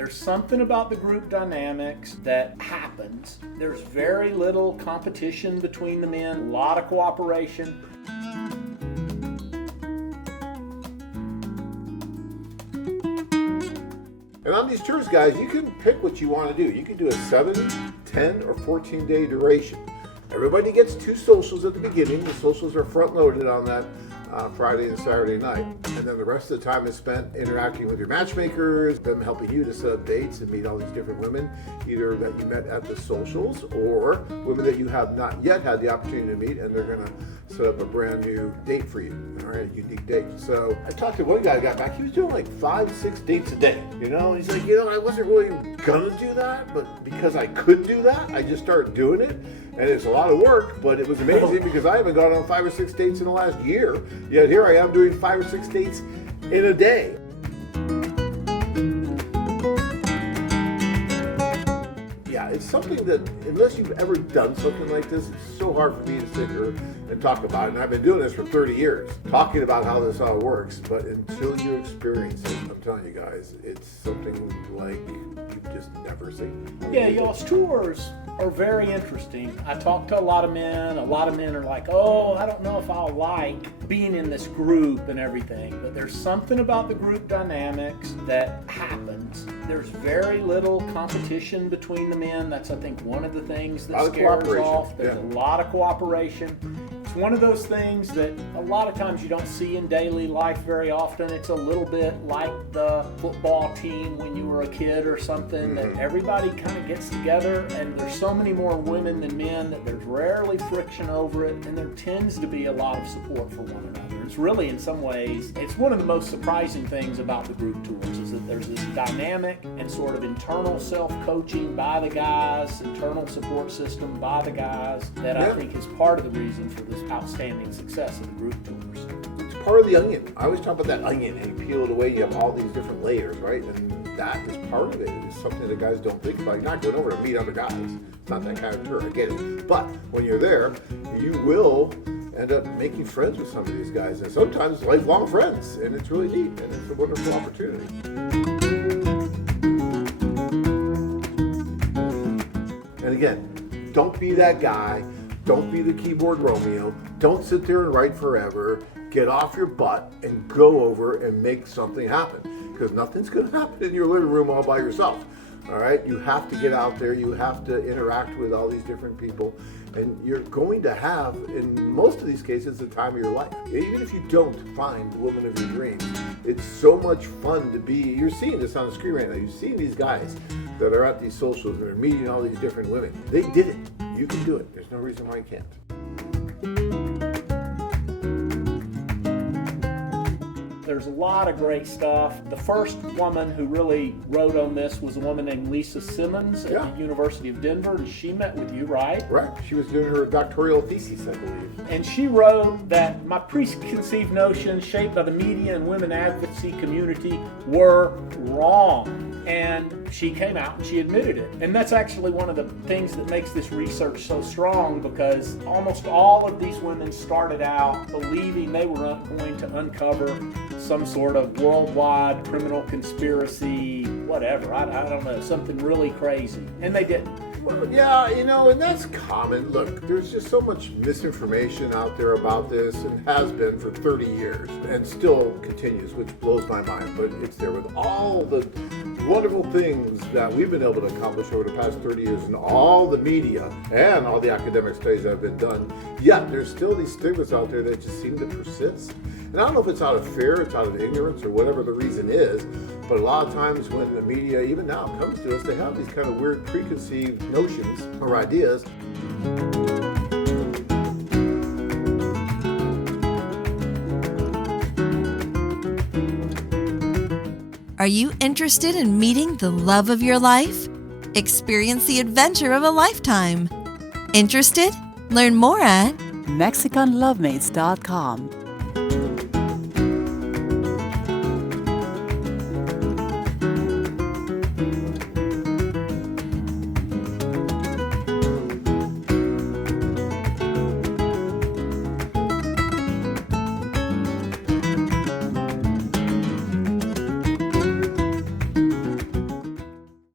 There's something about the group dynamics that happens. There's very little competition between the men, a lot of cooperation. And on these tours, guys, you can pick what you want to do. You can do a 7, 10, or 14-day duration. Everybody gets 2 socials at the beginning. The socials are front-loaded on that Friday and Saturday night. And then the rest of the time is spent interacting with your matchmakers, them helping you to set up dates and meet all these different women, either that you met at the socials or women that you have not yet had the opportunity to meet, and they're going to set up a brand new date for you, all right, a unique date. So I talked to one guy who got back, he was doing like 5, 6 dates a day, you know? He's like, I wasn't really gonna do that, but because I could do that, I just started doing it. And it's a lot of work, but it was amazing because I haven't gone on 5 or 6 dates in the last year. Yet here I am doing 5 or 6 dates in a day. Yeah, it's something that, unless you've ever done something like this, it's so hard for me to sit here and talk about it. And I've been doing this for 30 years, talking about how this all works. But until you experience it, I'm telling you guys, it's something like you've just never seen. Yeah, y'all's tours are very interesting. I talk to a lot of men. A lot of men are like, oh, I don't know if I'll like being in this group and everything. But there's something about the group dynamics that happens. There's very little competition between the men. That's, I think, one of the things that scares off. There's a lot of cooperation. It's one of those things that a lot of times you don't see in daily life very often. It's a little bit like the football team when you were a kid or something, that everybody kind of gets together, and there's so many more women than men that there's rarely friction over it, and there tends to be a lot of support for one another. It's really, in some ways, it's one of the most surprising things about the group tours is that there's this dynamic and sort of internal self-coaching by the guys, internal support system by the guys that I think is part of the reason for this outstanding success of the group tours. It's part of the onion. I always talk about that onion, and you peel it away, you have all these different layers, right? And that is part of it. It's something that guys don't think about. You're not going over to meet other guys. It's not that kind of tour, I get it. But when you're there, you will end up making friends with some of these guys, and sometimes lifelong friends, and it's really neat, and it's a wonderful opportunity. And again, don't be that guy. Don't be the keyboard Romeo. Don't sit there and write forever. Get off your butt and go over and make something happen, because nothing's going to happen in your living room all by yourself. All right, you have to get out there. You have to interact with all these different people, and you're going to have, in most of these cases, the time of your life. Even if you don't find the woman of your dreams, it's so much fun to be. You're seeing this on the screen right now. You're seeing these guys that are at these socials and are meeting all these different women. They did it. You can do it. There's no reason why you can't. There's a lot of great stuff. The first woman who really wrote on this was a woman named Lisa Simmons at the University of Denver, and she met with you, right? Right. She was doing her doctoral thesis, I believe. And she wrote that my preconceived notions shaped by the media and women advocacy community were wrong. And she came out and she admitted it. And that's actually one of the things that makes this research so strong, because almost all of these women started out believing they were going to uncover some sort of worldwide criminal conspiracy, whatever, I don't know, something really crazy. And they didn't. Well, yeah, and that's common. Look, there's just so much misinformation out there about this, and has been for 30 years, and still continues, which blows my mind. But it's there with all the wonderful things that we've been able to accomplish over the past 30 years, and all the media and all the academic studies that have been done. Yet there's still these stigmas out there that just seem to persist. And I don't know if it's out of fear, it's out of ignorance, or whatever the reason is, but a lot of times when the media, even now, comes to us, they have these kind of weird preconceived notions or ideas. Are you interested in meeting the love of your life? Experience the adventure of a lifetime. Interested? Learn more at MexicanLovemates.com.